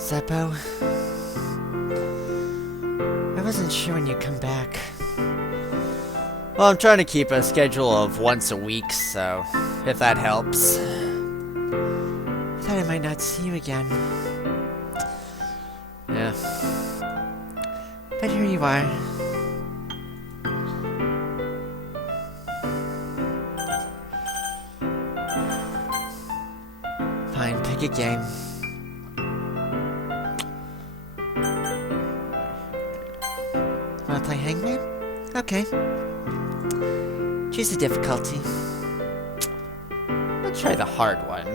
Zeppo, I wasn't sure when you'd come back. Well, I'm trying to keep a schedule of once a week, so if that helps. I thought I might not see you again. Yeah. But here you are. Fine, pick a game. Wanna play Hangman? Okay. Choose the difficulty. Let's try the hard one.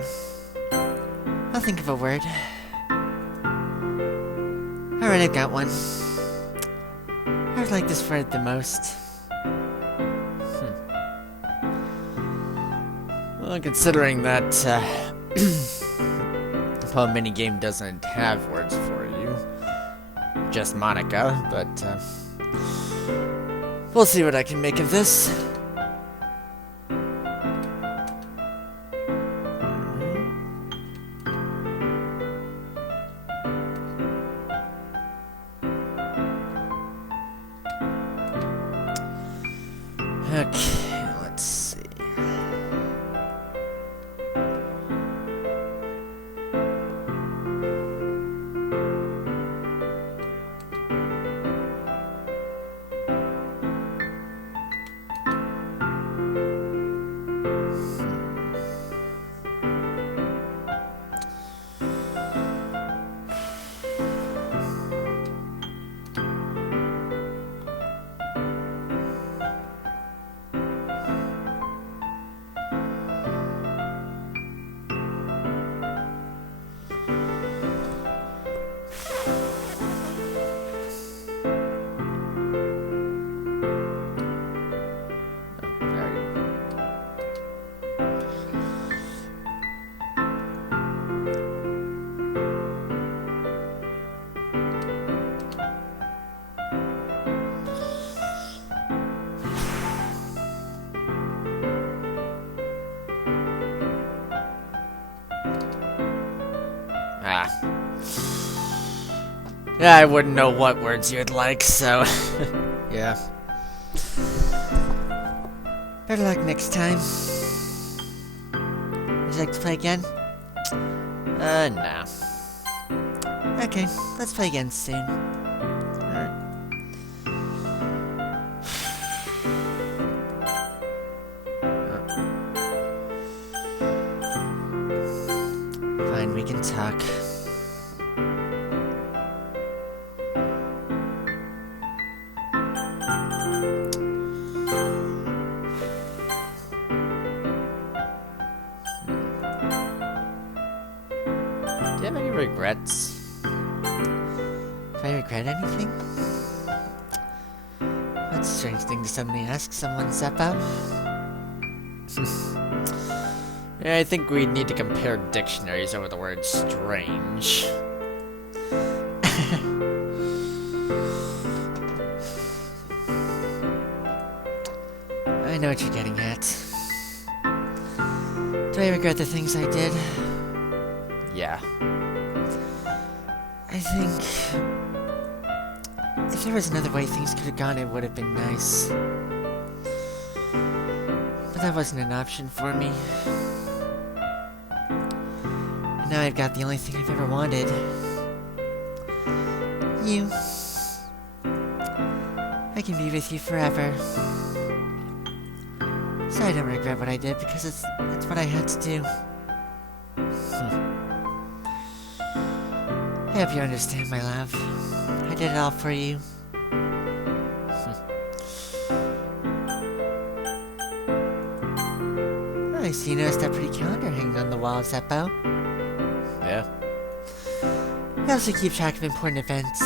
I'll think of a word. Alright, I've got one. I would like this word the most. Well, considering that, well, minigame doesn't have words for you. Just Monika, but, we'll see what I can make of this. Okay, let's see. Ah. Yeah, I wouldn't know what words you'd like, so... yeah. Better luck next time. Would you like to play again? No. Okay, let's play again soon. Fine, we can talk. Do you have any regrets? Do I regret anything? That's a strange thing to suddenly ask someone, Zeppo. Yeah, I think we need to compare dictionaries over the word strange. I know what you're getting at. Do I regret the things I did? Yeah. I think... if there was another way things could have gone, it would have been nice. But that wasn't an option for me. And now I've got the only thing I've ever wanted. You. I can be with you forever. So I don't regret what I did because it's what I had to do. I hope you understand, my love. I did it all for you. I see you noticed that pretty calendar hanging on the wall, Zeppo. Yeah. I also keep track of important events.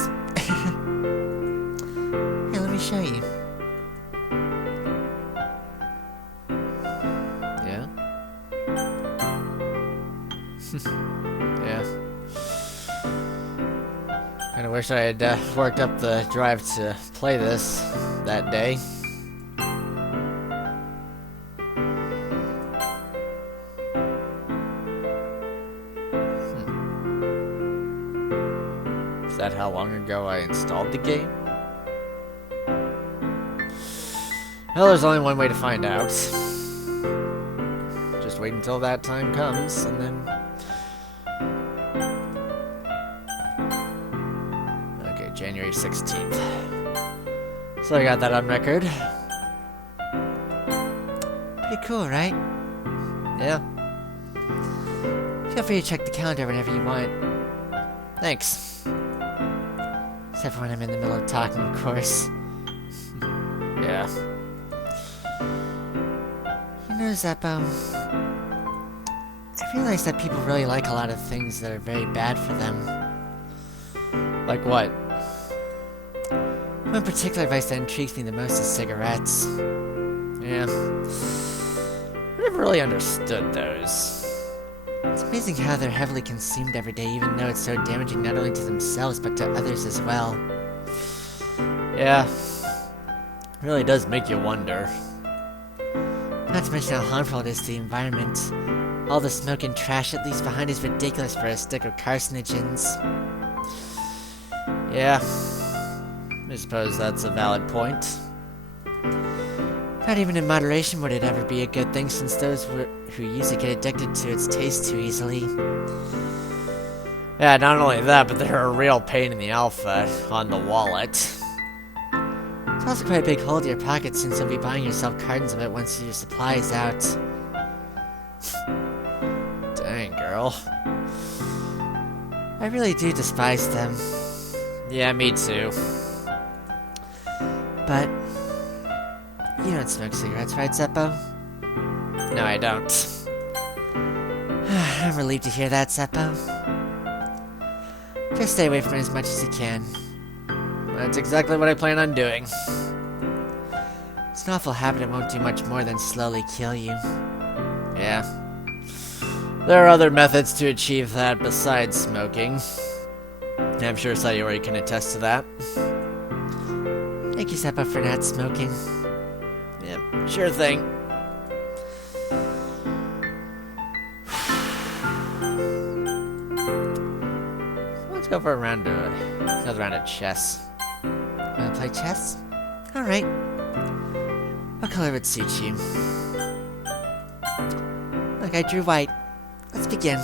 Here, let me show you. Yeah? Yeah. Kinda wish I had worked up the drive to play this that day. that how long ago I installed the game? Well, there's only one way to find out. Just wait until that time comes, and then... Okay, January 16th. So I got that on record. Pretty cool, right? Yeah. Feel free to check the calendar whenever you want. Thanks. Except for when I'm in the middle of talking, of course. Yeah. You know, Zeppo, I realize that people really like a lot of things that are very bad for them. Like what? One particular vice that intrigues me the most is cigarettes. Yeah. I never really understood those. It's amazing how they're heavily consumed every day, even though it's so damaging not only to themselves, but to others as well. Yeah. Really does make you wonder. Not to mention how harmful it is to the environment. All the smoke and trash it leaves behind is ridiculous for a stick of carcinogens. Yeah. I suppose that's a valid point. Not even in moderation would it ever be a good thing, since those who use it get addicted to its taste too easily. Yeah, not only that, but they're a real pain in the alpha on the wallet. It's also quite a big hole to your pocket, since you'll be buying yourself cartons of it once your supply is out. Dang, girl. I really do despise them. Yeah, me too. But you don't smoke cigarettes, right, Zeppo? No, I don't. I'm relieved to hear that, Zeppo. Just stay away from it as much as you can. That's exactly what I plan on doing. It's an awful habit, it won't do much more than slowly kill you. Yeah. There are other methods to achieve that besides smoking. I'm sure Sayori can attest to that. Thank you, Zeppo, for not smoking. Yeah, sure thing. Let's go for another round of chess. Wanna play chess? Alright. What color would suit you? Look, I drew white. Let's begin.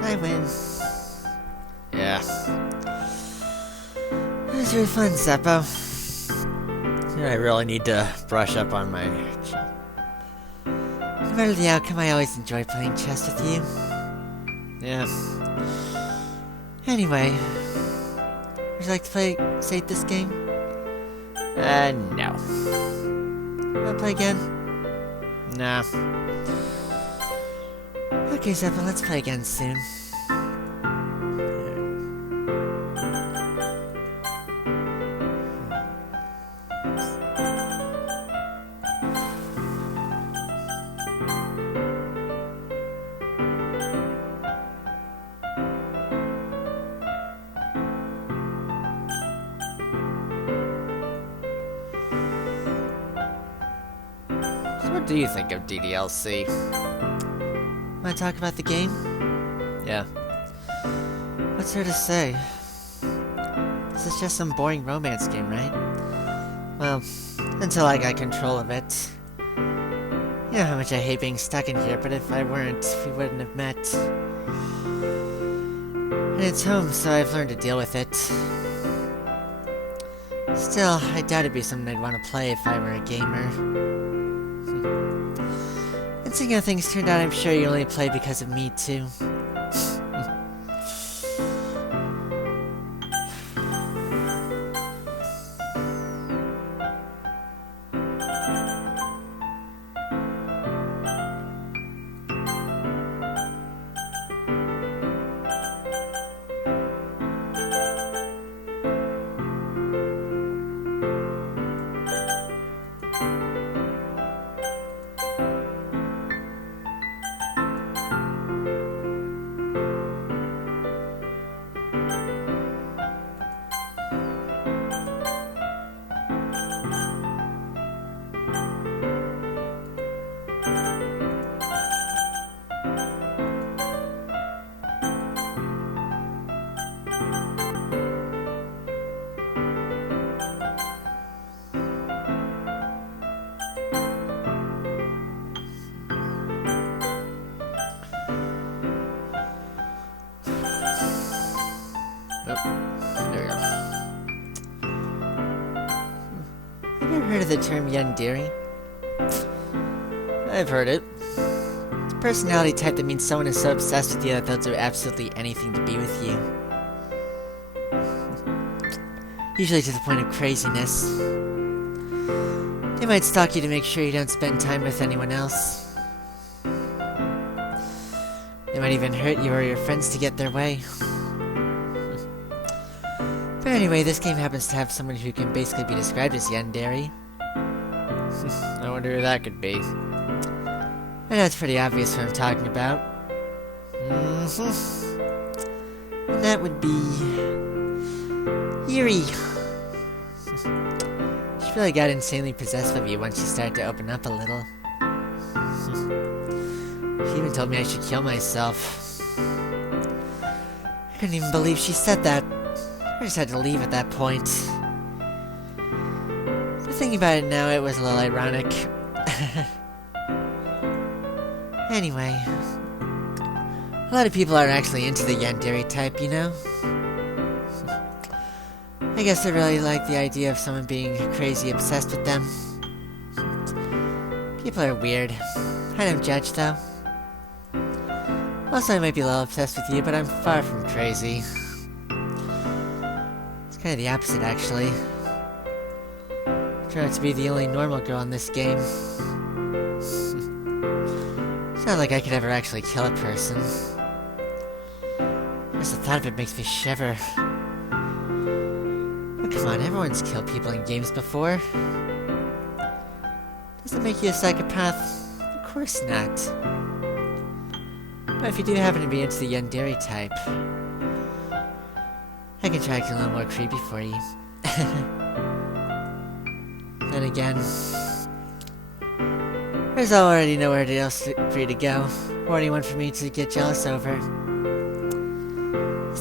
I win. Yeah. It was really fun, Zeppo. I really need to brush up on my... No matter the outcome, I always enjoy playing chess with you. Yeah. Anyway, would you like to save this game? No. Wanna play again? Nah. Okay, Zeppo, let's play again soon. So what do you think of DDLC? Wanna talk about the game? Yeah. What's there to say? This is just some boring romance game, right? Well, until I got control of it. You know how much I hate being stuck in here, but if I weren't, we wouldn't have met. And it's home, so I've learned to deal with it. Still, I doubt it'd be something I'd want to play if I were a gamer. And seeing how things turned out, I'm sure you only play because of me, too. There we go. Have you ever heard of the term yandere? I've heard it. It's a personality type that means someone is so obsessed with you that they'll do absolutely anything to be with you. Usually to the point of craziness. They might stalk you to make sure you don't spend time with anyone else. They might even hurt you or your friends to get their way. But anyway, this game happens to have someone who can basically be described as yandere. I wonder who that could be. I know it's pretty obvious what I'm talking about. And that would be... Yuri. She really got insanely possessed of you once she started to open up a little. She even told me I should kill myself. I couldn't even believe she said that. I just had to leave at that point. But thinking about it now, it was a little ironic. Anyway, a lot of people aren't actually into the yandere type, you know? I guess I really like the idea of someone being crazy obsessed with them. People are weird. I don't judge, though. Also, I might be a little obsessed with you, but I'm far from crazy. It's kind of the opposite, actually. I try not to be the only normal girl in this game. It's not like I could ever actually kill a person. Just the thought of it makes me shiver. But come on, everyone's killed people in games before. Does that make you a psychopath? Of course not. But if you do happen to be into the yandere type, I can try acting a little more creepy for you. Then again, there's already nowhere else for you to go, or anyone for me to get jealous over. Is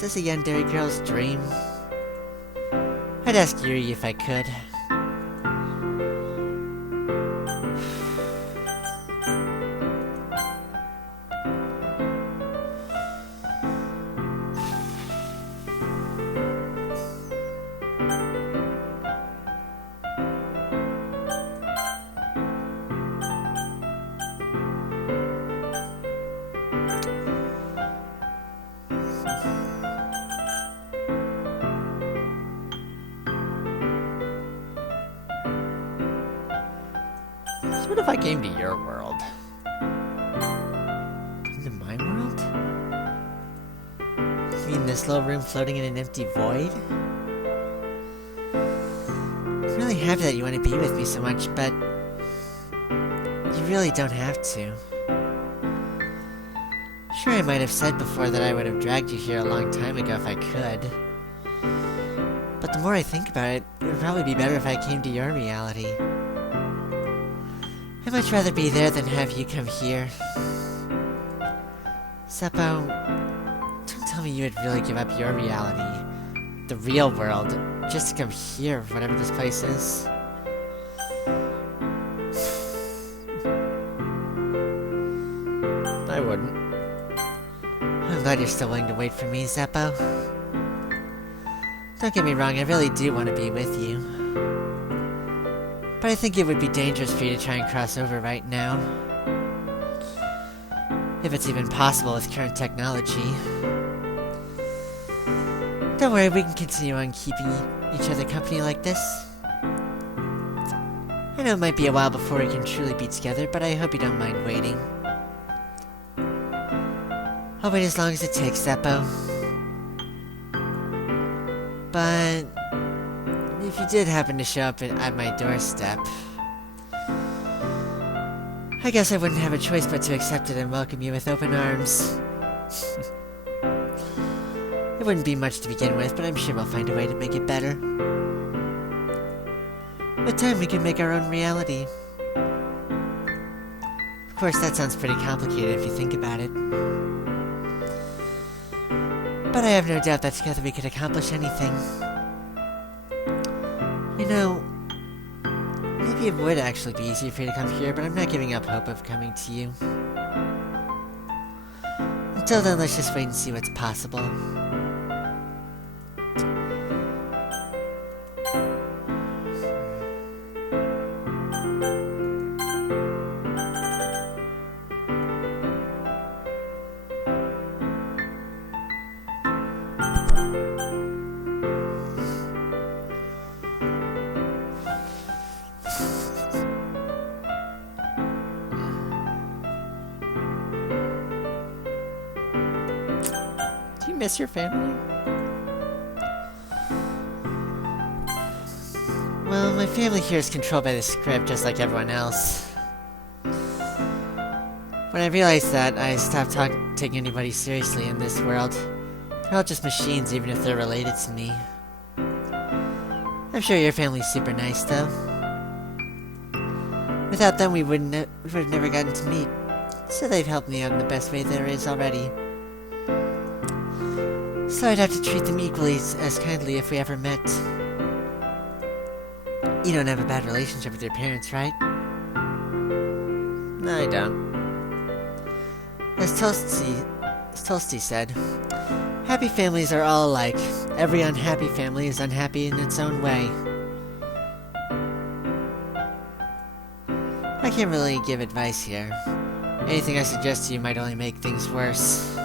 this a yandere girl's dream? I'd ask Yuri if I could. What if I came to your world? Into my world? You mean this little room floating in an empty void? I'm really happy that you want to be with me so much, but you really don't have to. Sure, I might have said before that I would have dragged you here a long time ago if I could. But the more I think about it, it would probably be better if I came to your reality. I'd much rather be there than have you come here. Seppo, don't tell me you would really give up your reality, the real world, just to come here, whatever this place is. I wouldn't. I'm glad you're still willing to wait for me, Zeppo. Don't get me wrong, I really do want to be with you. But I think it would be dangerous for you to try and cross over right now. If it's even possible with current technology. Don't worry, we can continue on keeping each other company like this. I know it might be a while before we can truly be together, but I hope you don't mind waiting. I'll wait as long as it takes, Zeppo. But if you did happen to show up at my doorstep, I guess I wouldn't have a choice but to accept it and welcome you with open arms. It wouldn't be much to begin with, but I'm sure we'll find a way to make it better. With time, we can make our own reality. Of course, that sounds pretty complicated if you think about it. But I have no doubt that together we could accomplish anything. You know, maybe it would actually be easier for you to come here, but I'm not giving up hope of coming to you. Until then, let's just wait and see what's possible. Do you miss your family? Well, my family here is controlled by the script just like everyone else. When I realized that, I stopped taking anybody seriously in this world. They're all just machines, even if they're related to me. I'm sure your family's super nice, though. Without them, we would have never gotten to meet. So they've helped me out in the best way there is already. So I'd have to treat them equally as kindly if we ever met. You don't have a bad relationship with your parents, right? No, I don't. As Tolstoy said, happy families are all alike. Every unhappy family is unhappy in its own way. I can't really give advice here. Anything I suggest to you might only make things worse.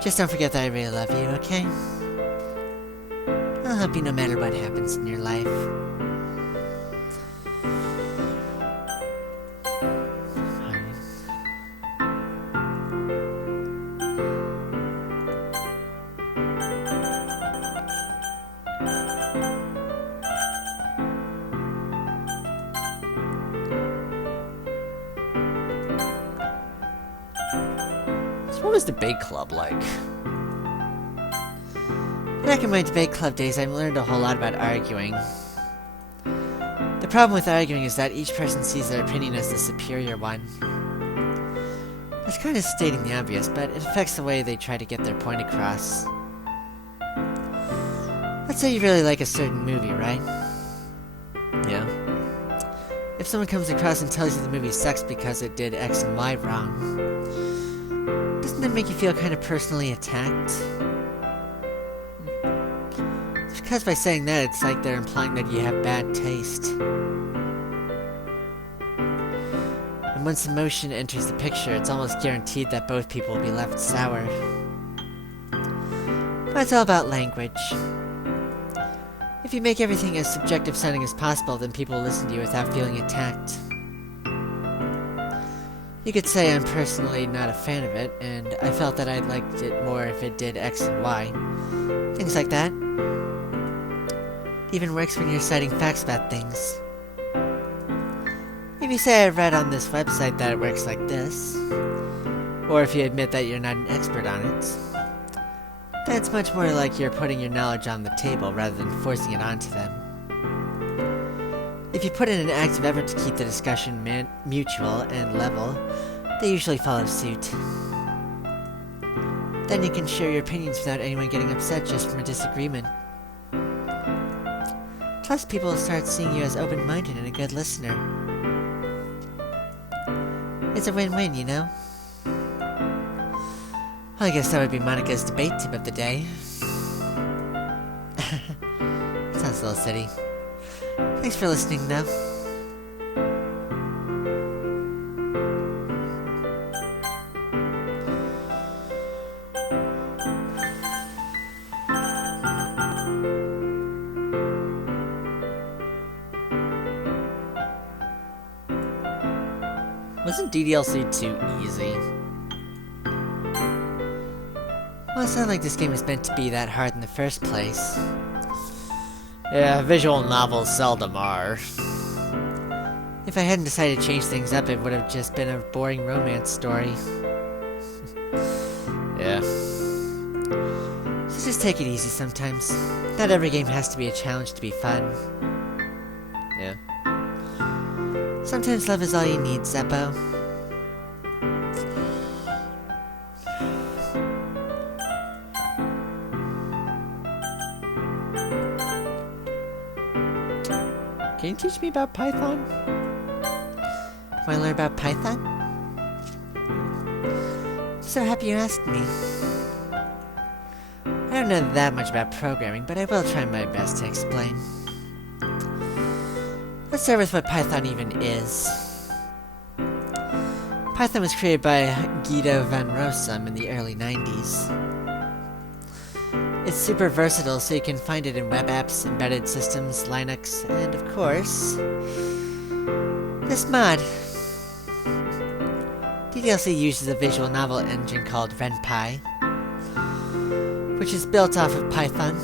Just don't forget that I really love you, okay? I'll help you no matter what happens in your life. So what was debate club like? Back in my debate club days, I learned a whole lot about arguing. The problem with arguing is that each person sees their opinion as the superior one. That's kind of stating the obvious, but it affects the way they try to get their point across. Let's say you really like a certain movie, right? Yeah. If someone comes across and tells you the movie sucks because it did X and Y wrong, doesn't that make you feel kind of personally attacked? Because by saying that, it's like they're implying that you have bad taste. And once emotion enters the picture, it's almost guaranteed that both people will be left sour. But it's all about language. If you make everything as subjective sounding as possible, then people will listen to you without feeling attacked. You could say I'm personally not a fan of it, and I felt that I liked it more if it did X and Y. Things like that. Even works when you're citing facts about things. If you say I read on this website that it works like this, or if you admit that you're not an expert on it, that's much more like you're putting your knowledge on the table rather than forcing it onto them. If you put in an active effort to keep the discussion mutual and level, they usually follow suit. Then you can share your opinions without anyone getting upset just from a disagreement. Plus, people will start seeing you as open-minded and a good listener. It's a win-win, you know? Well, I guess that would be Monika's debate tip of the day. Sounds a little silly. Thanks for listening, though. Wasn't DDLC too easy? Well, it's not like this game was meant to be that hard in the first place. Yeah, visual novels seldom are. If I hadn't decided to change things up, it would have just been a boring romance story. Yeah. So just take it easy sometimes. Not every game has to be a challenge to be fun. Yeah. Sometimes love is all you need, Zeppo. Can you teach me about Python? Want to learn about Python? So happy you asked me. I don't know that much about programming, but I will try my best to explain. Let's start with what Python even is. Python was created by Guido van Rossum in the early 90s. It's super versatile, so you can find it in web apps, embedded systems, Linux, and of course, this mod. DDLC uses a visual novel engine called RenPy, which is built off of Python.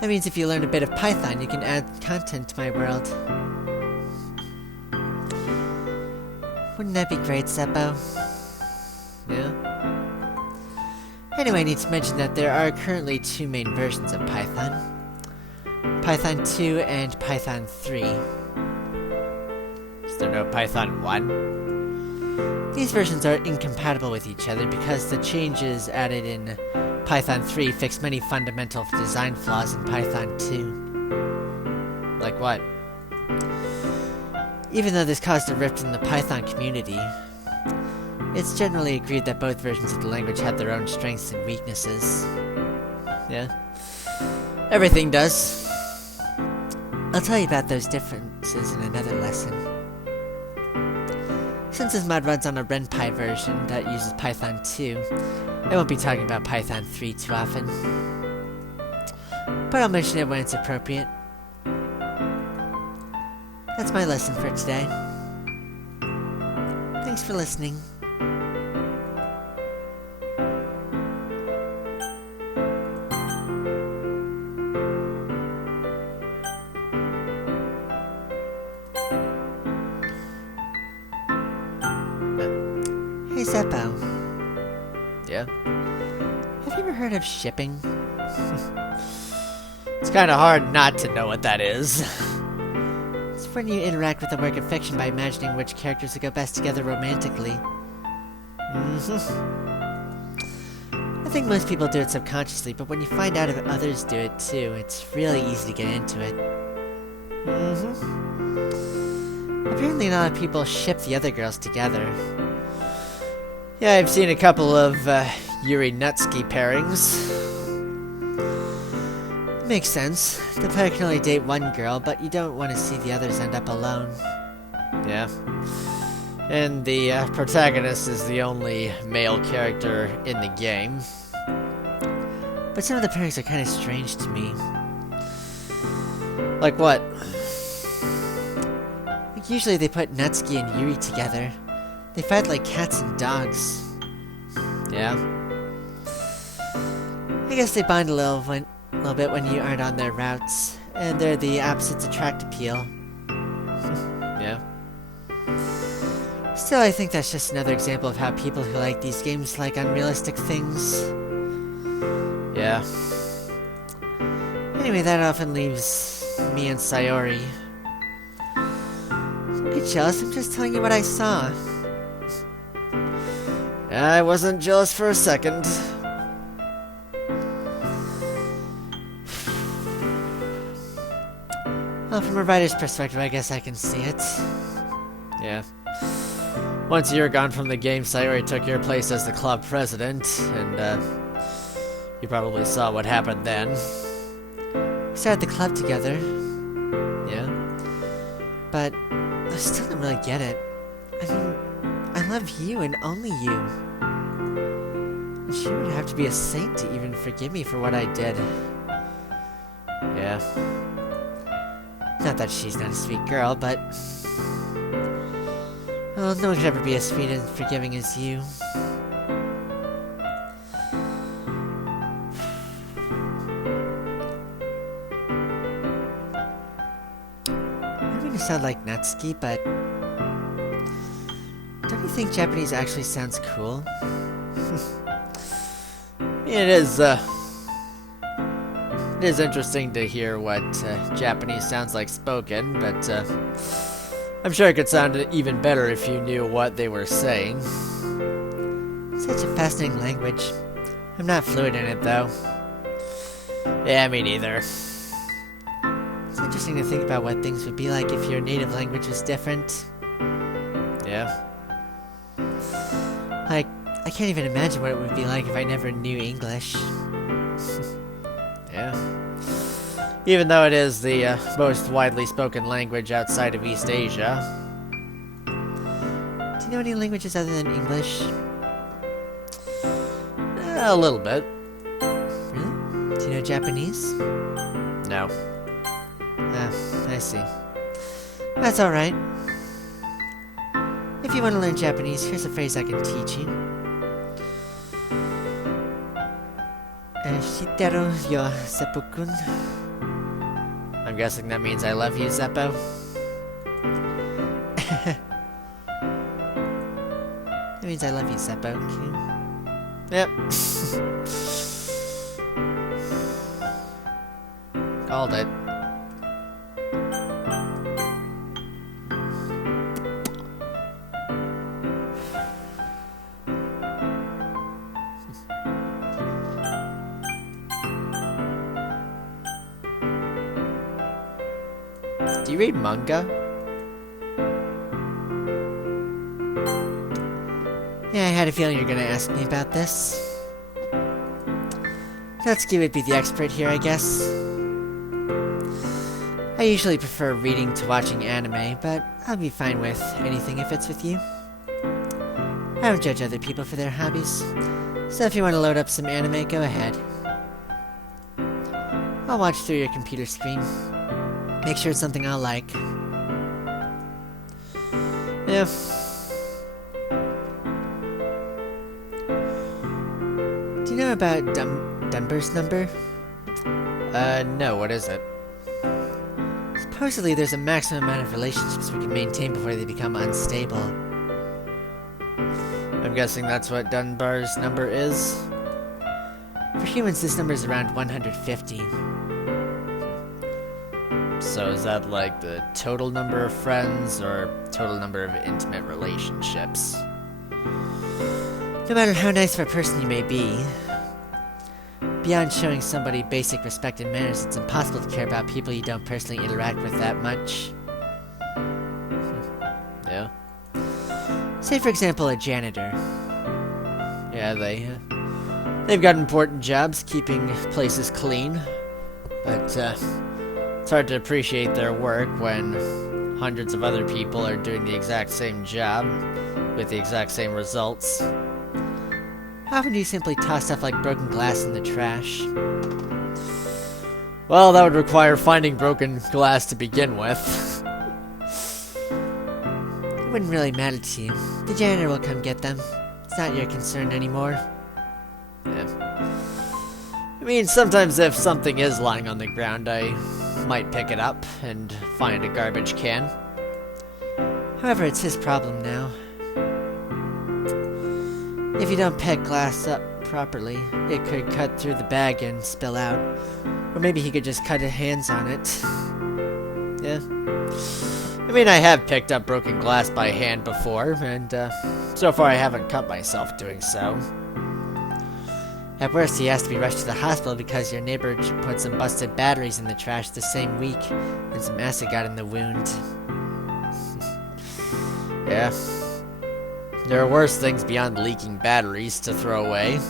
That means if you learn a bit of Python, you can add content to my world. Wouldn't that be great, Zeppo? Yeah. Anyway, I need to mention that there are currently two main versions of Python. Python 2 and Python 3. Is there no Python 1? These versions are incompatible with each other because the changes added in Python 3 fixed many fundamental design flaws in Python 2. Like what? Even though this caused a rift in the Python community, it's generally agreed that both versions of the language had their own strengths and weaknesses. Yeah. Everything does. I'll tell you about those differences in another lesson. Since this mod runs on a RenPy version that uses Python 2, I won't be talking about Python 3 too often. But I'll mention it when it's appropriate. That's my lesson for today. Thanks for listening. Hey Zeppo, Yeah. have you ever heard of shipping? It's kind of hard not to know what that is. It's when you interact with a work of fiction by imagining which characters would go best together romantically. I think most people do it subconsciously, but when you find out if others do it too, it's really easy to get into it. Apparently a lot of people ship the other girls together. Yeah, I've seen a couple of Yuri Nutsky pairings. Makes sense. The player can only date one girl, but you don't want to see the others end up alone. Yeah. And the protagonist is the only male character in the game. But some of the pairings are kind of strange to me. Like what? Like usually they put Natsuki and Yuri together. They fight like cats and dogs. Yeah. I guess they bond a little bit when you aren't on their routes, and they're the opposites attract appeal. Yeah. Still, I think that's just another example of how people who like these games like unrealistic things. Yeah. Anyway, that often leaves me and Sayori. Don't get jealous, I'm just telling you what I saw. I wasn't jealous for a second. Well, from a writer's perspective, I guess I can see it. Yeah. Once you were gone from the game, Sayori took your place as the club president, and you probably saw what happened then. We started the club together, Yeah? but I still don't really get it. I mean, I love you and only you. And she would have to be a saint to even forgive me for what I did. Yeah. Not that she's not a sweet girl, but... well, no one could ever be as sweet and forgiving as you. I'm gonna sound like Natsuki, but... don't you think Japanese actually sounds cool? It is interesting to hear what Japanese sounds like spoken, but I'm sure it could sound even better if you knew what they were saying. Such a fascinating language. I'm not fluent in it, though. Yeah, me neither. It's interesting to think about what things would be like if your native language was different. Yeah. Like, I can't even imagine what it would be like if I never knew English. Yeah. Even though it is the most widely spoken language outside of East Asia. Do you know any languages other than English? A little bit. Really? Do you know Japanese? No. Ah, I see. That's alright. If you want to learn Japanese, here's a phrase I can teach you. Shiteru yo, Seppo-kun. I'm guessing that means I love you, Zeppo. That means I love you, Seppo-kun. Yep. Called it. Do you read manga? Yeah, I had a feeling you were gonna ask me about this. Natsuki would be the expert here, I guess. I usually prefer reading to watching anime, but I'll be fine with anything if it's with you. I don't judge other people for their hobbies, so if you want to load up some anime, go ahead. I'll watch through your computer screen. Make sure it's something I'll like. Yeah. Do you know about Dunbar's number? No, what is it? Supposedly there's a maximum amount of relationships we can maintain before they become unstable. I'm guessing that's what Dunbar's number is? For humans, this number is around 150. So is that like the total number of friends or total number of intimate relationships? No matter how nice of a person you may be, beyond showing somebody basic respect and manners, it's impossible to care about people you don't personally interact with that much. Yeah. Say, for example, a janitor. Yeah, they've got important jobs keeping places clean, but it's hard to appreciate their work when hundreds of other people are doing the exact same job with the exact same results. How often do you simply toss stuff like broken glass in the trash? Well, that would require finding broken glass to begin with. It wouldn't really matter to you. The janitor will come get them. It's not your concern anymore. Yeah. I mean, sometimes if something is lying on the ground, I might pick it up and find a garbage can. However, it's his problem now. If you don't pick glass up properly, it could cut through the bag and spill out. Or maybe he could just cut his hands on it. Yeah. I mean, I have picked up broken glass by hand before, and so far I haven't cut myself doing so. At worst, he has to be rushed to the hospital because your neighbor put some busted batteries in the trash the same week, and some acid got in the wound. Yeah. There are worse things beyond leaking batteries to throw away.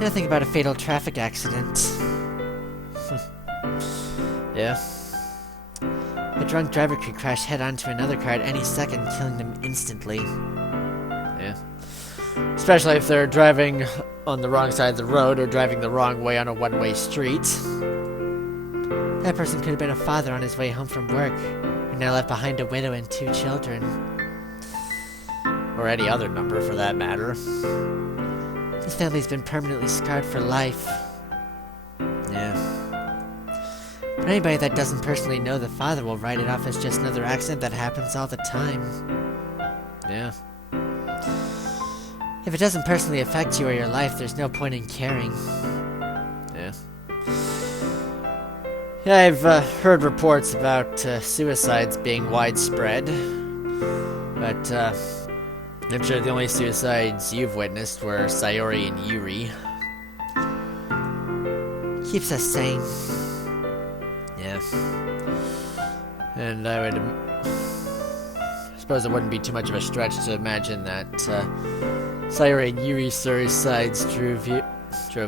Nothing about a fatal traffic accident. Yeah. A drunk driver could crash head-on to another car at any second, killing them instantly. Yeah. Especially if they're driving on the wrong side of the road or driving the wrong way on a one-way street. That person could have been a father on his way home from work, and now left behind a widow and 2 children. Or any other number for that matter. His family's been permanently scarred for life. Yeah. But anybody that doesn't personally know the father will write it off as just another accident that happens all the time. Yeah. If it doesn't personally affect you or your life, there's no point in caring. Yeah. Yeah, I've heard reports about suicides being widespread. But, I'm sure the only suicides you've witnessed were Sayori and Yuri. Keeps us sane. Yeah. And I suppose it wouldn't be too much of a stretch to imagine that Sayori and Yuri's suicides drove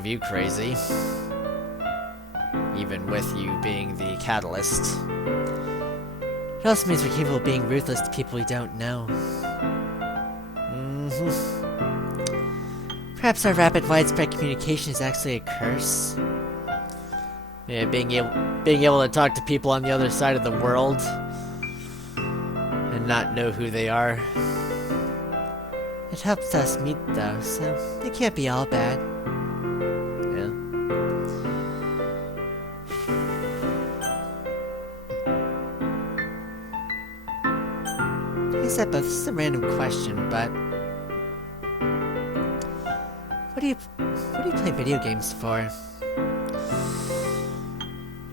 you crazy. Even with you being the catalyst. It also means we're capable of being ruthless to people we don't know. Perhaps our rapid, widespread communication is actually a curse. Yeah, being able to talk to people on the other side of the world and not know who they are. It helps us meet, though, so it can't be all bad. Yeah. I said, but this is a random question, but what do you play video games for?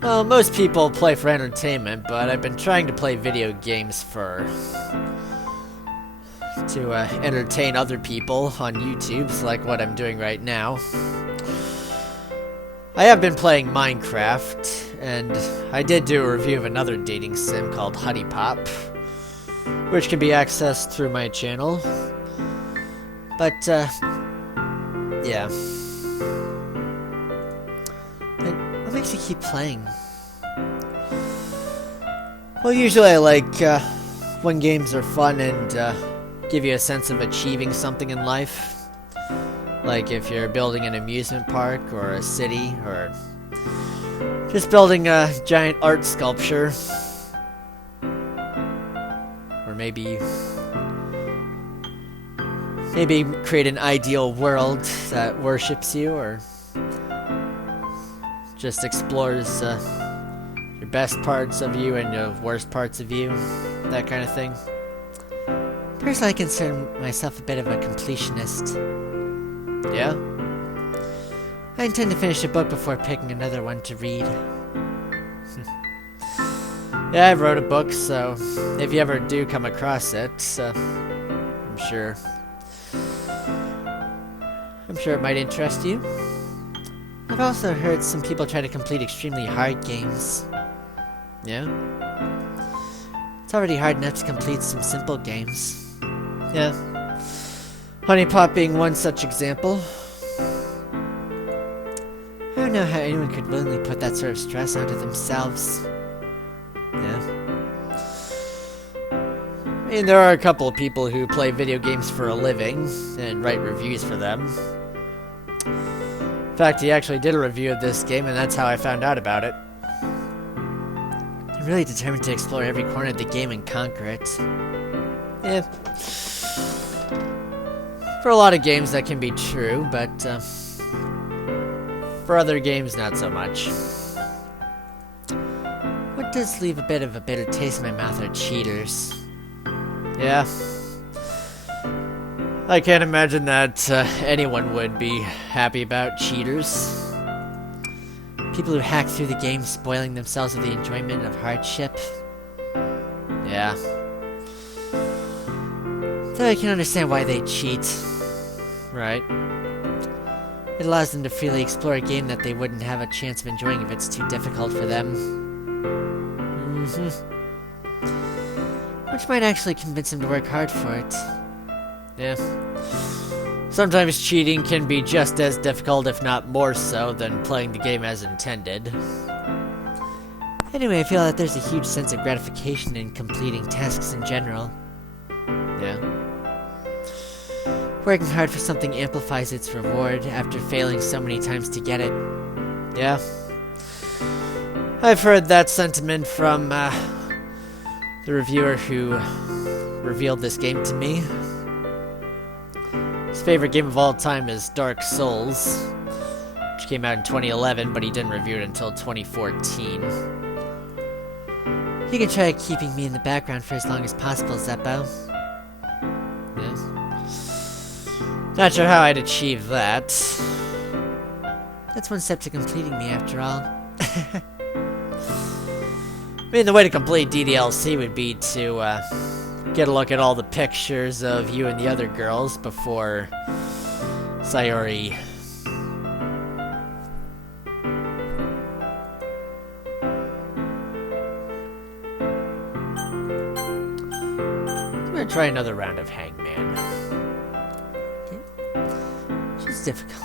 Well, most people play for entertainment, but I've been trying to play video games to entertain other people on YouTube, like what I'm doing right now. I have been playing Minecraft, and I did do a review of another dating sim called Honey Pop, which can be accessed through my channel. But, yeah. What makes you keep playing? Well, usually I like when games are fun and give you a sense of achieving something in life. Like if you're building an amusement park or a city or just building a giant art sculpture. Or maybe create an ideal world that worships you or just explores your best parts of you and your worst parts of you, that kind of thing. Personally, I consider myself a bit of a completionist. Yeah? I intend to finish a book before picking another one to read. Yeah, I wrote a book, so if you ever do come across it, I'm sure it might interest you. I've also heard some people try to complete extremely hard games. Yeah? It's already hard enough to complete some simple games. Yeah. Honey Pop being one such example. I don't know how anyone could willingly put that sort of stress onto themselves. Yeah. I mean, there are a couple of people who play video games for a living and write reviews for them. In fact, he actually did a review of this game, and that's how I found out about it. I'm really determined to explore every corner of the game and conquer it. Yeah. For a lot of games that can be true, but for other games, not so much. What does leave a bit of a bitter taste in my mouth are cheaters. Yeah. I can't imagine that anyone would be happy about cheaters. People who hack through the game, spoiling themselves with the enjoyment of hardship. Yeah. Though I can understand why they cheat. Right. It allows them to freely explore a game that they wouldn't have a chance of enjoying if it's too difficult for them. Which might actually convince them to work hard for it. Yeah. Sometimes cheating can be just as difficult, if not more so, than playing the game as intended. Anyway, I feel that there's a huge sense of gratification in completing tasks in general. Yeah. Working hard for something amplifies its reward after failing so many times to get it. Yeah. I've heard that sentiment from the reviewer who revealed this game to me. His favorite game of all time is Dark Souls, which came out in 2011, but he didn't review it until 2014. You can try keeping me in the background for as long as possible, Zeppo. Yes. Not sure how I'd achieve that. That's one step to completing me, after all. I mean, the way to complete DDLC would be to get a look at all the pictures of you and the other girls before Sayori. I'm gonna try another round of Hangman. She's difficult.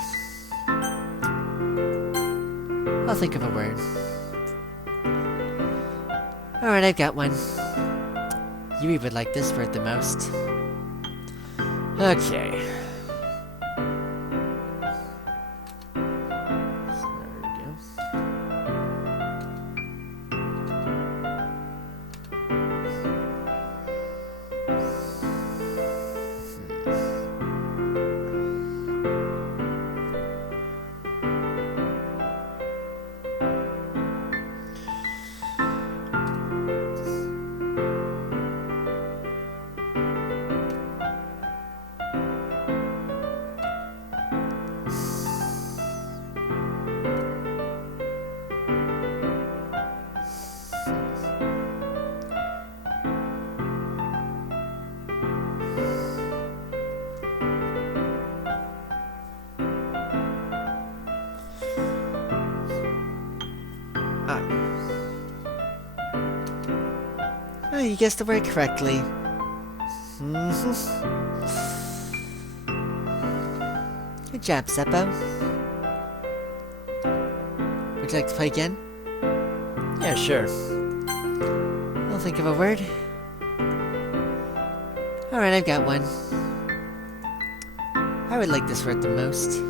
I'll think of a word. Alright, I've got one. Yui would like this word the most. Okay. There we go. Oh, you guessed the word correctly. Good job, Zeppo. Would you like to play again? Yeah, sure. I'll think of a word. Alright, I've got one. I would like this word the most.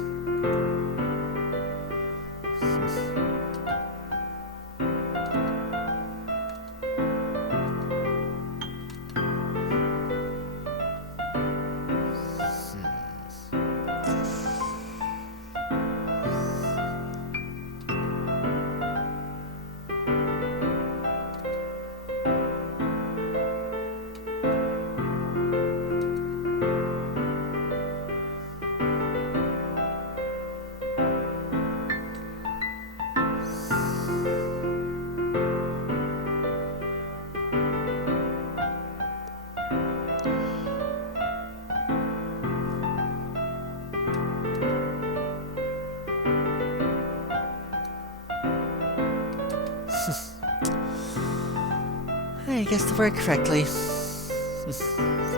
I guessed the word correctly.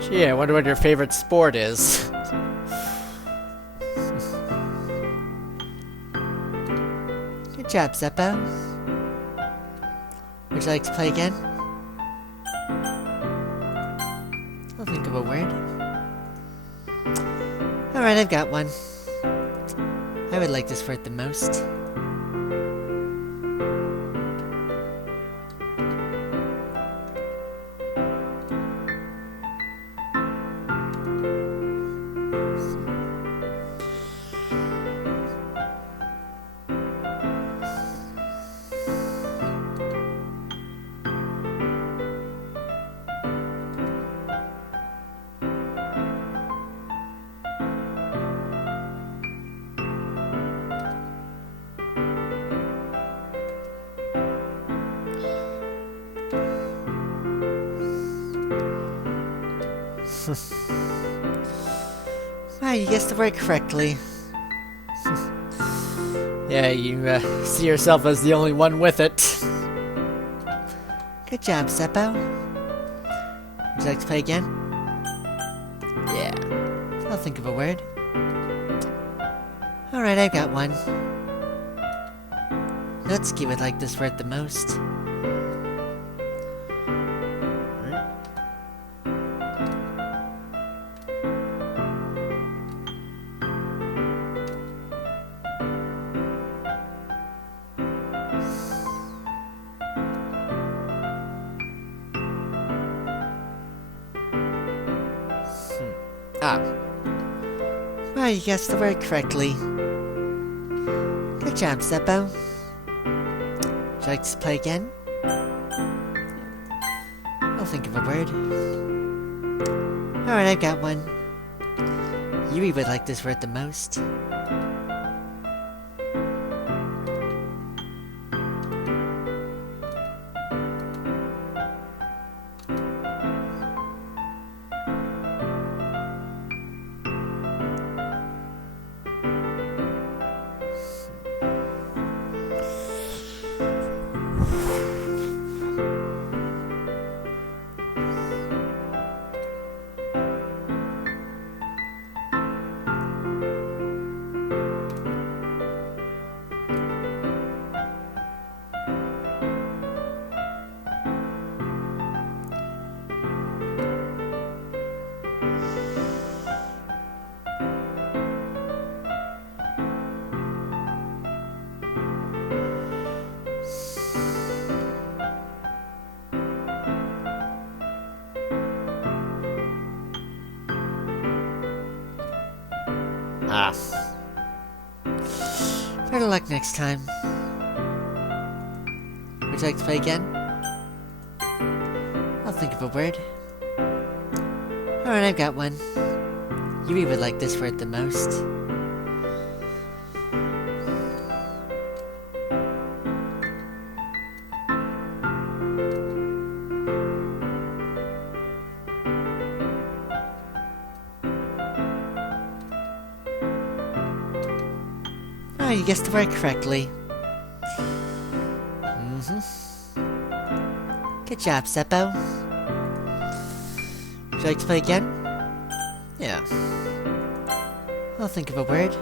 Gee, I wonder what your favorite sport is. Good job, Zeppo. Would you like to play again? I'll think of a word. Alright, I've got one. I would like this word the most. Ah, you guessed the word correctly. Yeah, you see yourself as the only one with it. Good job, Seppo. Would you like to play again? Yeah. I'll think of a word. Alright, I've got one. Nutski would like this word the most. Well, you guessed the word correctly. Good job, Seppo. Would you like to play again? I'll think of a word. Alright, I've got one. Yuri would like this word the most. Better luck next time. Would you like to play again? I'll think of a word. Alright, I've got one. Yuri would like this word the most. Oh, you guessed the word correctly. Good job, Seppo. Would you like to play again? Yeah. I'll think of a word.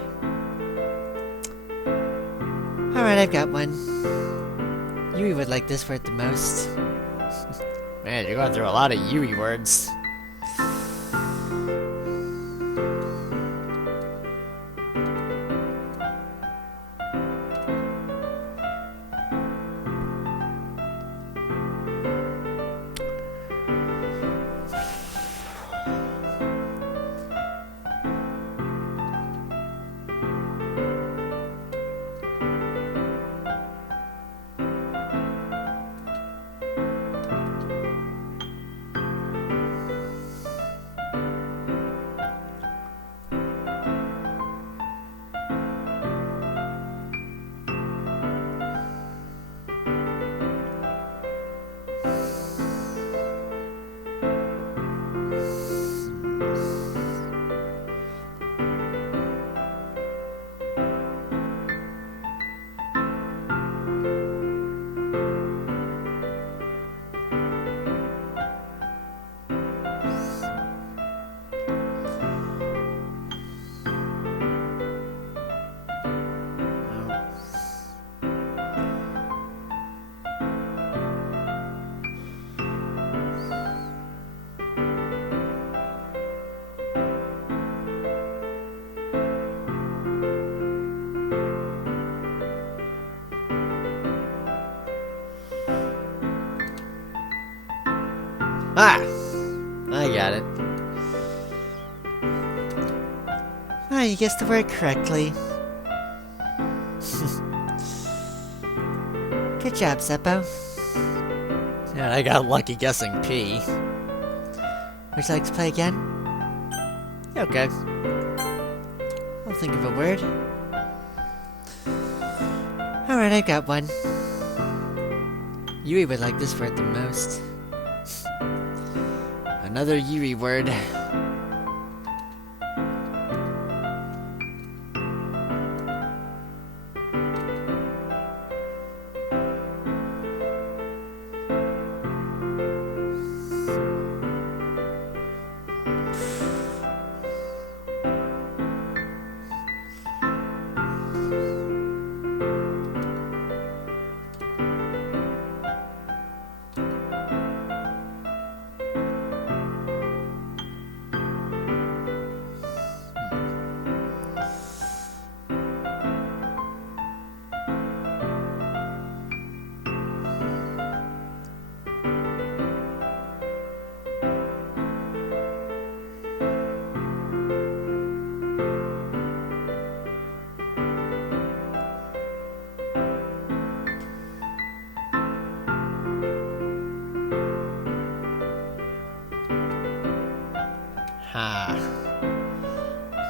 Alright, I've got one. Yuri would like this word the most. Man, you're going through a lot of Yui words. Ah! I got it. Ah, you guessed the word correctly. Good job, Seppo. Yeah, I got lucky guessing P. Would you like to play again? Okay. I'll think of a word. Alright, I've got one. Yuri would like this word the most. Another Yui word.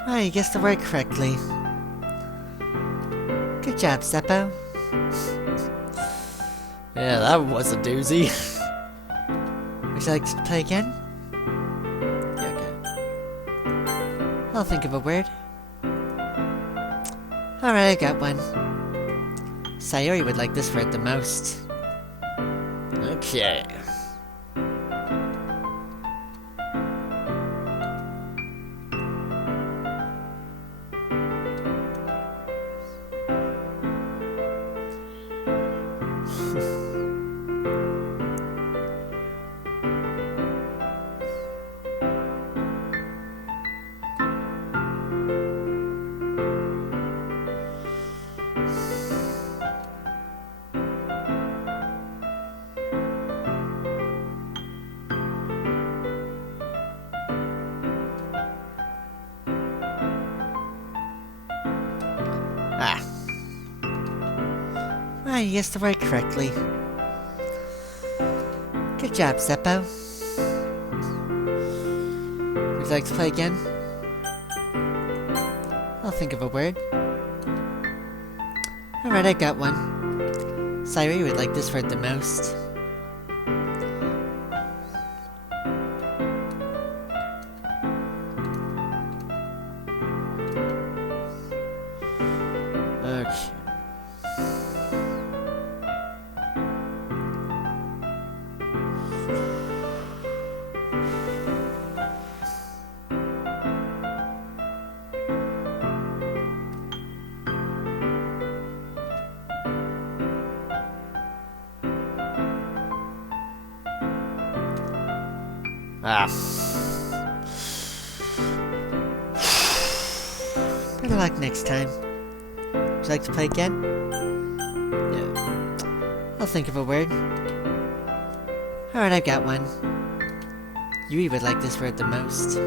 Ah, you guessed the word correctly. Good job, Seppo. Yeah, that was a doozy. Would you like to play again? Yeah, okay. I'll think of a word. Alright, I got one. Sayori would like this word the most. Okay. Ah. Ah, you guessed the word correctly. Good job, Seppo. Would you like to play again? I'll think of a word. Alright, I got one. Sayori would like this word the most. Okay. Ah. Better luck next time. Would you like to play again? Yeah. I'll think of a word. Alright, I've got one. Yui would like this word the most.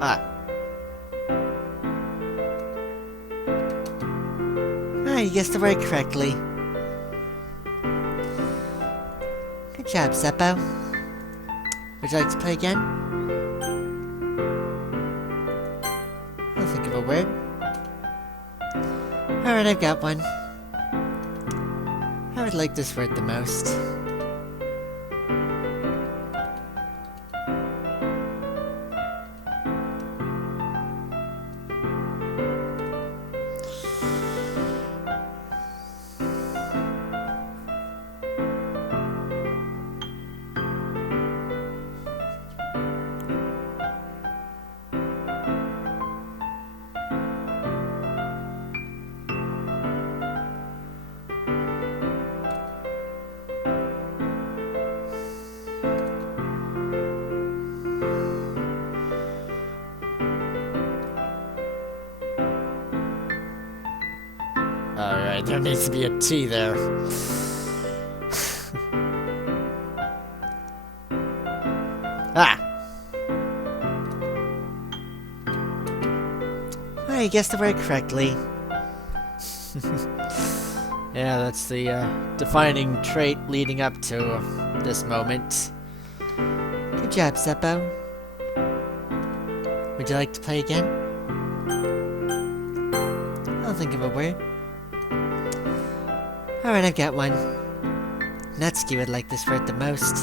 Ah. Ah, you guessed the word correctly. Good job, Seppo. Would you like to play again? I'll think of a word. Alright, I've got one. I would like this word the most. Alright, there needs to be a T there. Ah! I guessed the word correctly. Yeah, that's the defining trait leading up to this moment. Good job, Seppo. Would you like to play again? I'll think of a word. Alright, I've got one. Natsuki would like this word the most.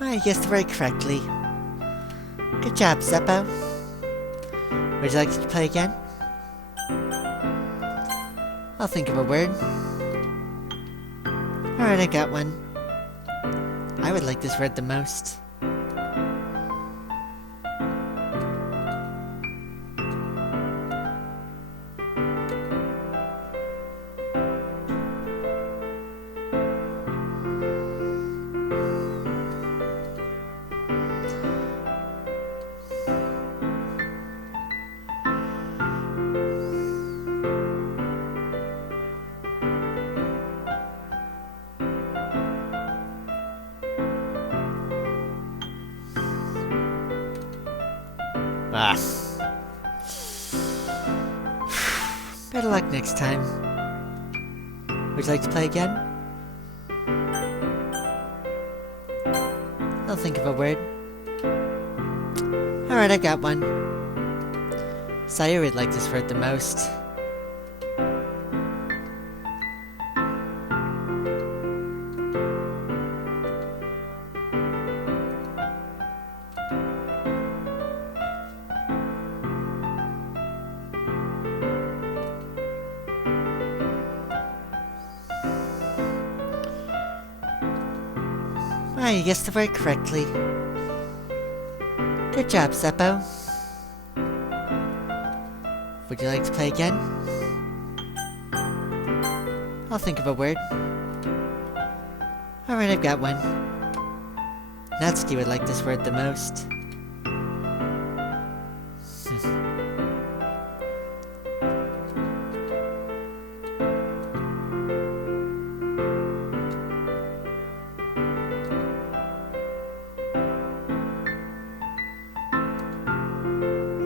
I guessed the word correctly. Good job, Seppo. Would you like to play again? I'll think of a word. Alright, I got one. I would like this word the most. Ah. Better luck next time. Would you like to play again? I'll think of a word. Alright, I got one. Sayuri would like this word the most. You guessed the word correctly. Good job, Seppo. Would you like to play again? I'll think of a word. Alright, I've got one. Natsuki would like this word the most.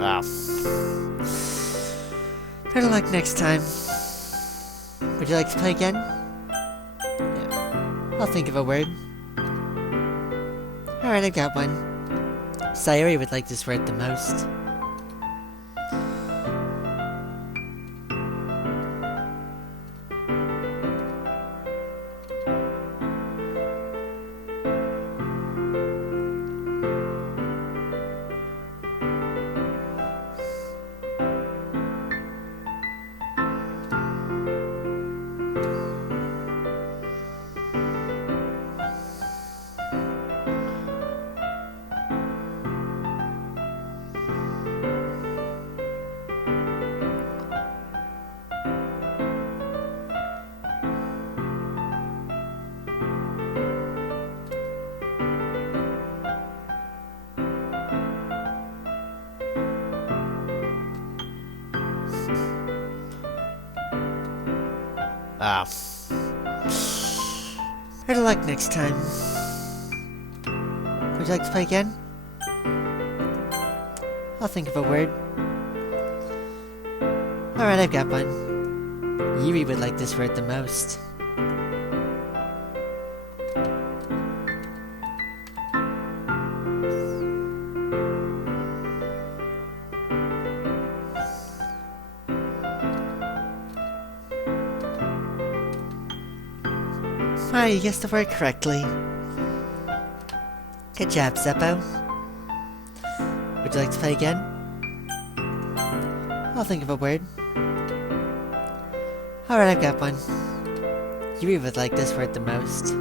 Ah. Better luck next time. Would you like to play again? Yeah. I'll think of a word. Alright, I've got one. Sayuri would like this word the most. Ah. Better luck next time. Would you like to play again? I'll think of a word. Alright, I've got one. Yuri would like this word the most. You guessed the word correctly. Good job, Seppo. Would you like to play again? I'll think of a word. Alright, I've got one. Yuri would like this word the most.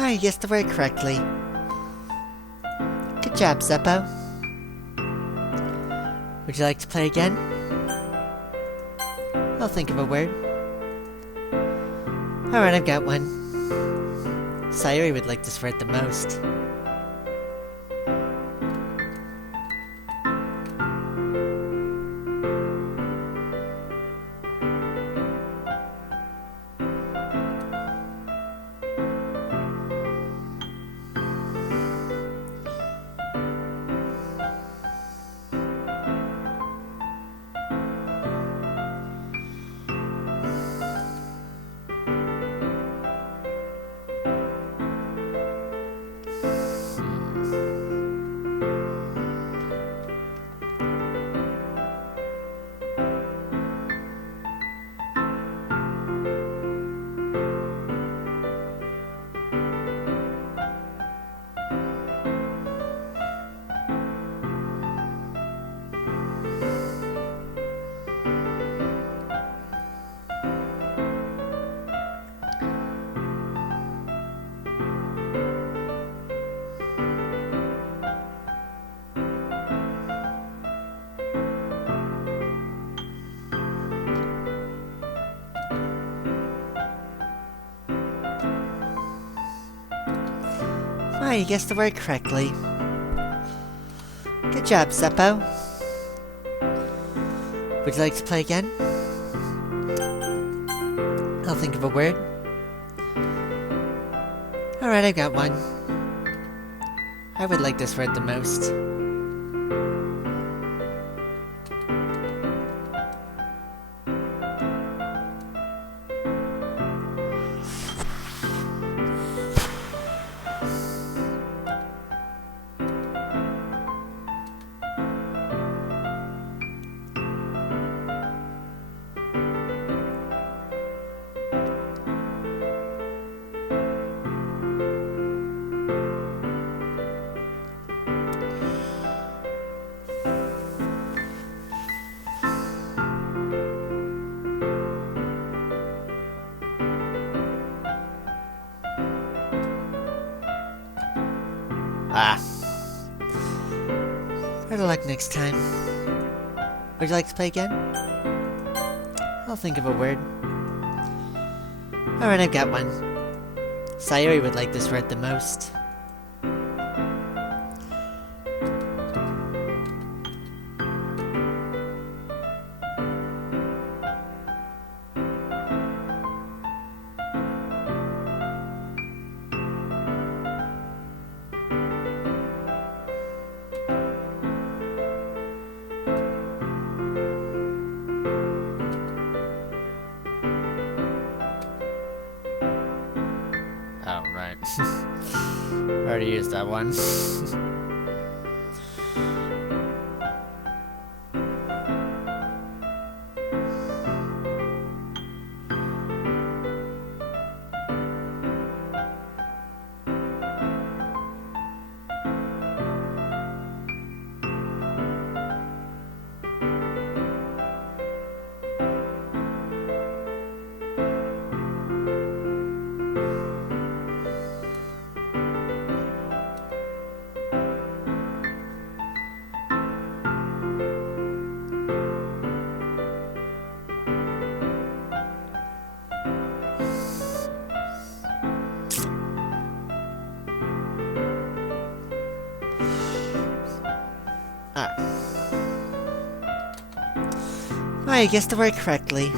I guessed the word correctly. Good job, Zeppo. Would you like to play again? I'll think of a word. Alright, I've got one. Sayuri would like this word the most. Oh, you guessed the word correctly. Good job, Zeppo. Would you like to play again? I'll think of a word. Alright, I've got one. I would like this word the most. Ah. Better luck next time. Would you like to play again? I'll think of a word. Alright, I've got one. Sayuri would like this word the most. Oh, right. Already used that one. Oh, you guessed the word correctly.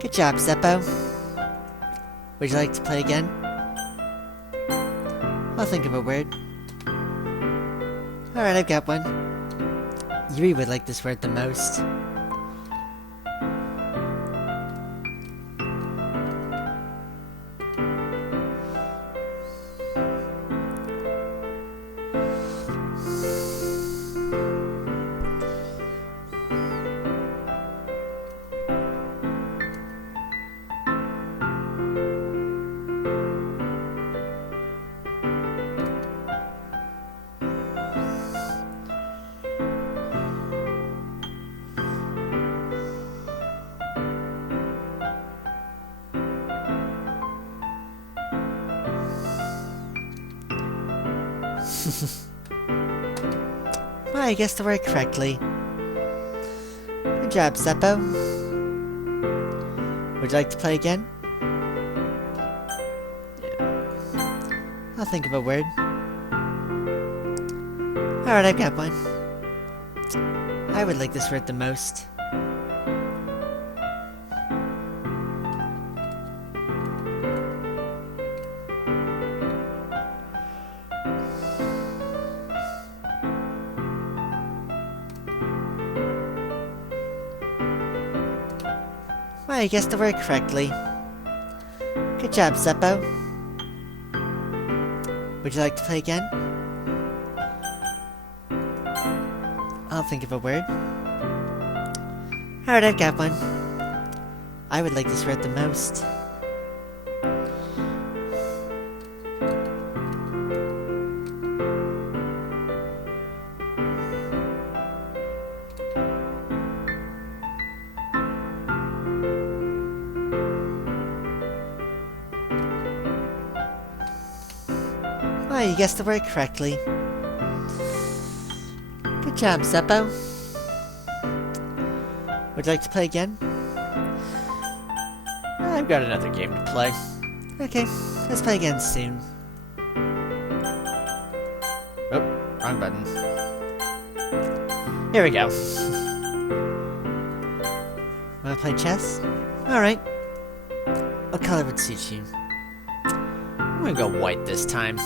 Good job, Zeppo. Would you like to play again? I'll think of a word. Alright, I've got one. Yuri would like this word the most. Well, I guessed the word correctly. Good job, Seppo. Would you like to play again? I'll think of a word. Alright, I've got one. I would like this word the most. Well, you guessed the word correctly. Good job, Seppo. Would you like to play again? I'll think of a word. Alright, I've got one. I would like this word the most. Well, you guessed the word correctly. Good job, Seppo. Would you like to play again? I've got another game to play. Okay, let's play again soon. Oh, wrong button. Here we go. Wanna play chess? Alright. What color would suit you? I'm gonna go white this time.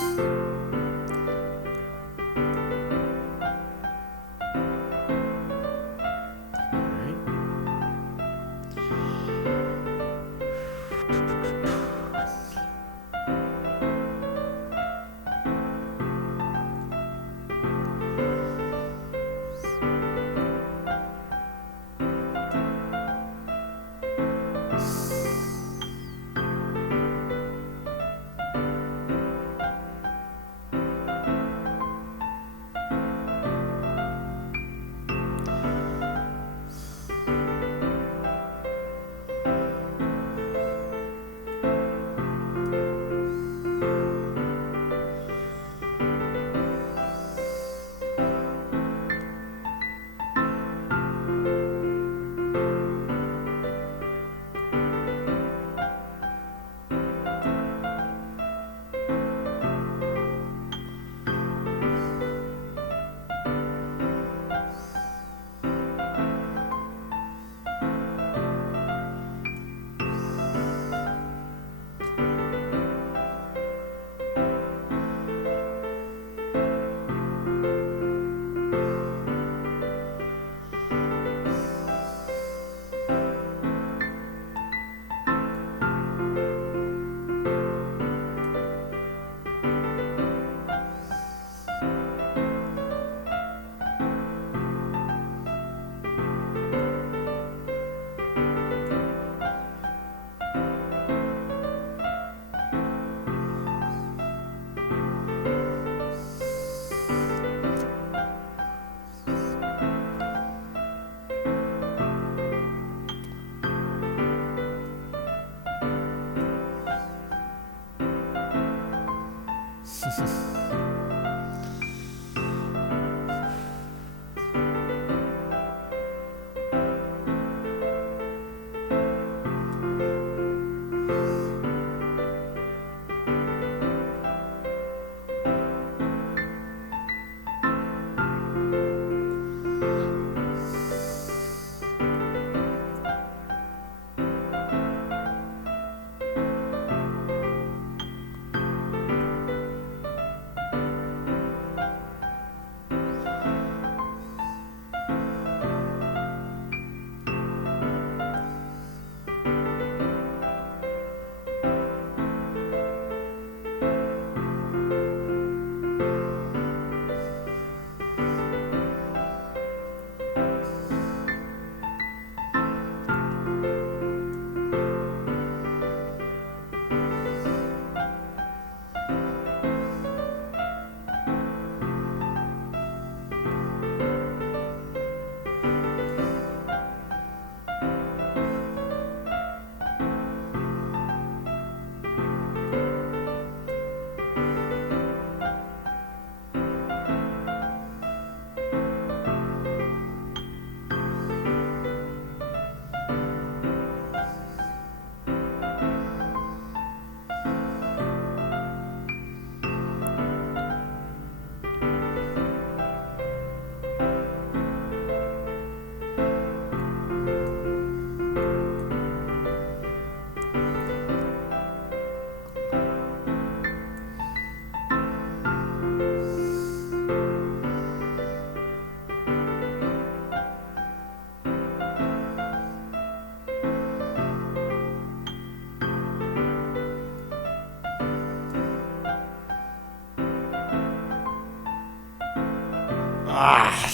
Ah.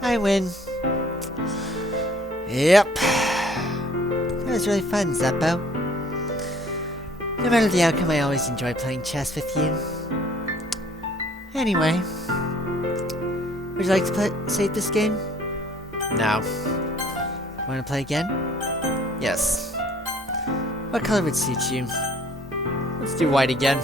I win. Yep. That was really fun, Zeppo. No matter the outcome, I always enjoy playing chess with you. Anyway, would you like to save this game? No. Want to play again? Yes. What color would suit you? Let's do white again.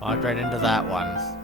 Walked right into that one.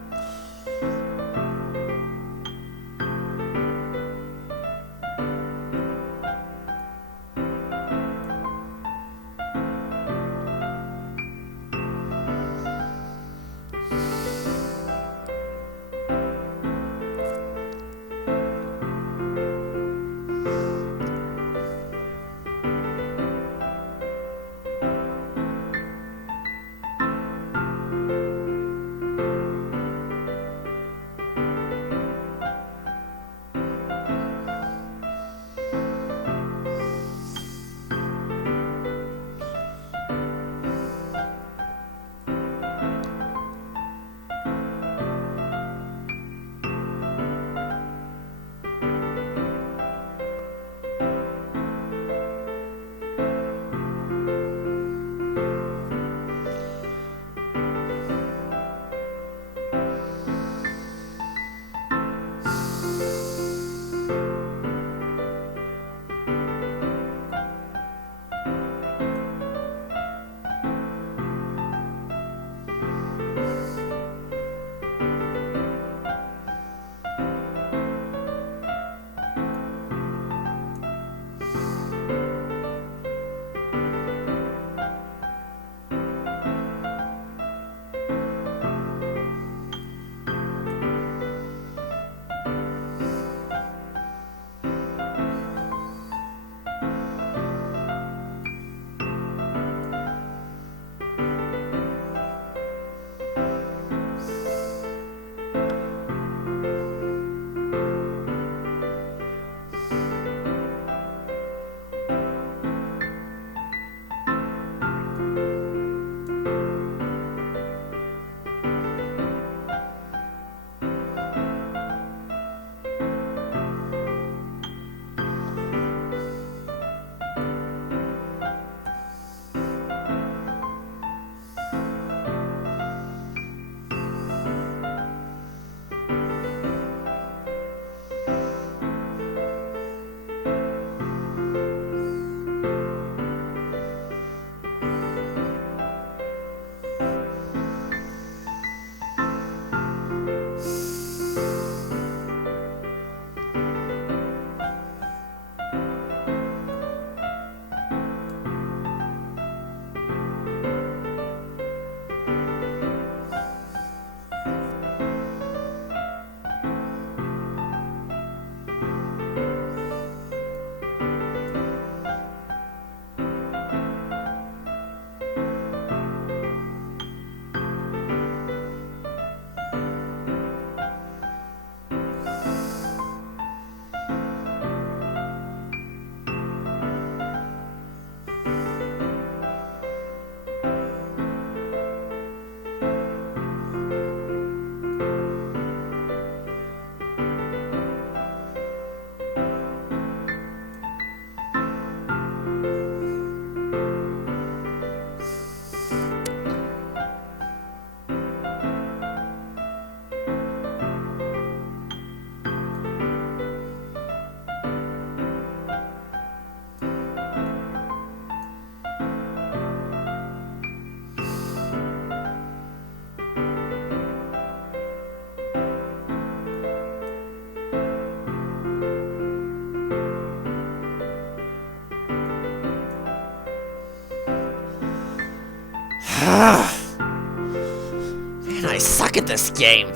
Man, I suck at this game.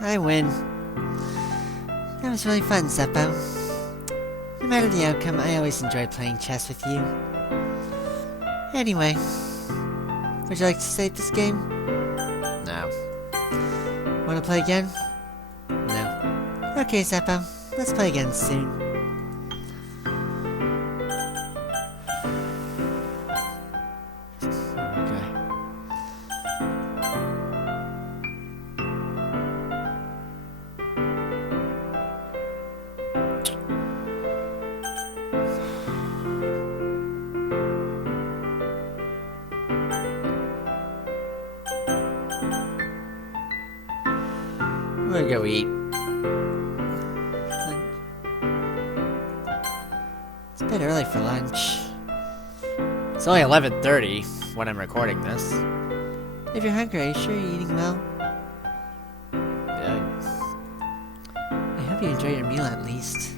I win. That was really fun, Zeppo. No matter the outcome, I always enjoyed playing chess with you. Anyway, would you like to save this game? No. Want to play again? No. Okay, Zeppo. Let's play again soon. Okay. I'm gonna go eat. It's a bit early for lunch. It's only 11:30 when I'm recording this. If you're hungry, are you sure you're eating well? Yeah. I hope you enjoy your meal at least.